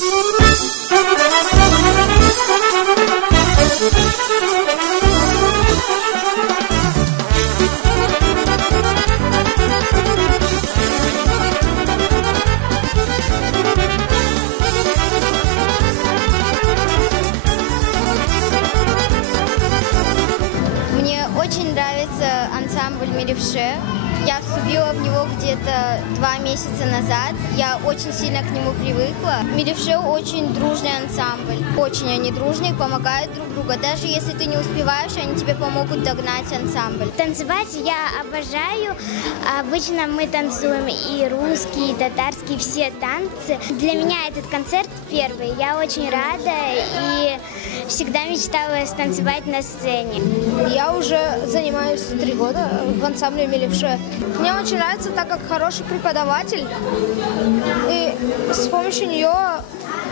Мне очень нравится ансамбль «Милевше». Я вступила в него где-то 2 месяца назад. Я очень сильно к нему привыкла. «Милевше» очень дружный ансамбль. Очень они дружные, помогают друг другу. Даже если ты не успеваешь, они тебе помогут догнать ансамбль. Танцевать я обожаю. Обычно мы танцуем и русские, и татарские, все танцы. Для меня этот концерт первый. Я очень рада и всегда мечтала станцевать на сцене. Я уже занимаюсь 3 года в ансамбле «Милевше». Мне очень нравится, так как хороший преподаватель, и с помощью нее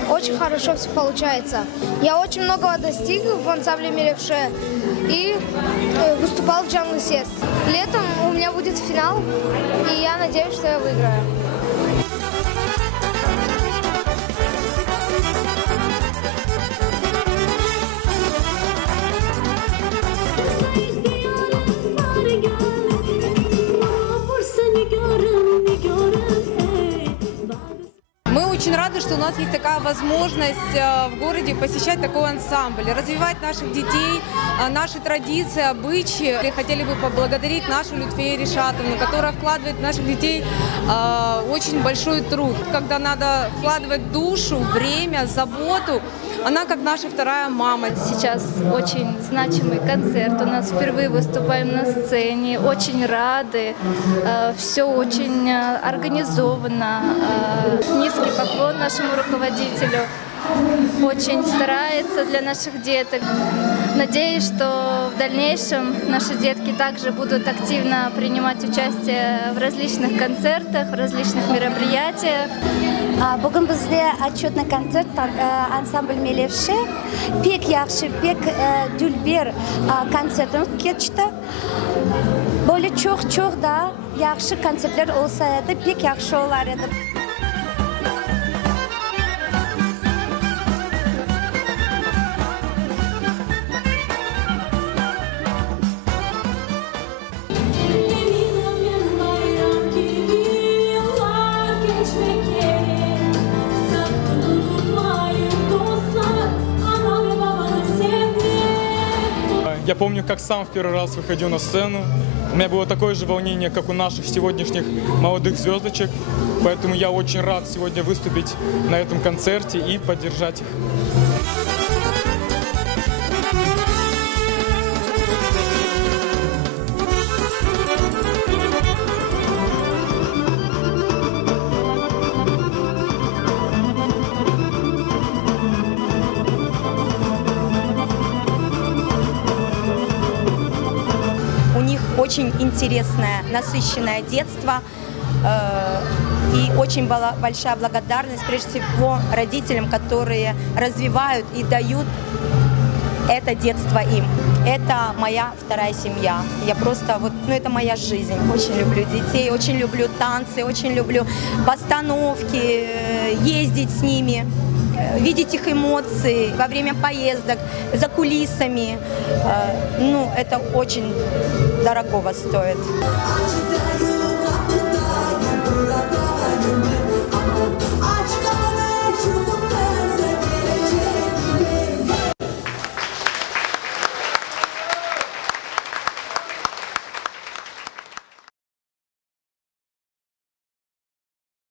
очень хорошо все получается. Я очень многого достиг в ансамбле «Милевше» и выступал в Jungle Fest. Летом у меня будет финал, и я надеюсь, что я выиграю. Мы очень рады, что у нас есть такая возможность в городе посещать такой ансамбль, развивать наших детей, наши традиции, обычаи. И хотели бы поблагодарить нашу Лютфею Ришатовну, которая вкладывает в наших детей очень большой труд. Когда надо вкладывать душу, время, заботу, она как наша вторая мама. Сейчас очень значимый концерт. У нас впервые выступаем на сцене. Очень рады. Все очень организовано. Низкий поклон нашему руководителю. Очень старается для наших деток. Надеюсь, что в дальнейшем наши детки также будут активно принимать участие в различных концертах, в различных мероприятиях. Бүгін бізде отчетный концерт ансамбль «Милевше». Пек яхшы, пек дүлбер концертimiz keçti. Böyle çok da yaxşı konsertler olsaydı pek yaxşı olardı. Я помню, как сам в первый раз выходил на сцену. У меня было такое же волнение, как у наших сегодняшних молодых звездочек. Поэтому я очень рад сегодня выступить на этом концерте и поддержать их. Очень интересное, насыщенное детство и очень большая благодарность, прежде всего, родителям, которые развивают и дают это детство им. Это моя вторая семья. Я просто, это моя жизнь. Очень люблю детей, очень люблю танцы, очень люблю постановки, ездить с ними. Видеть их эмоции во время поездок, за кулисами, это очень дорогого стоит.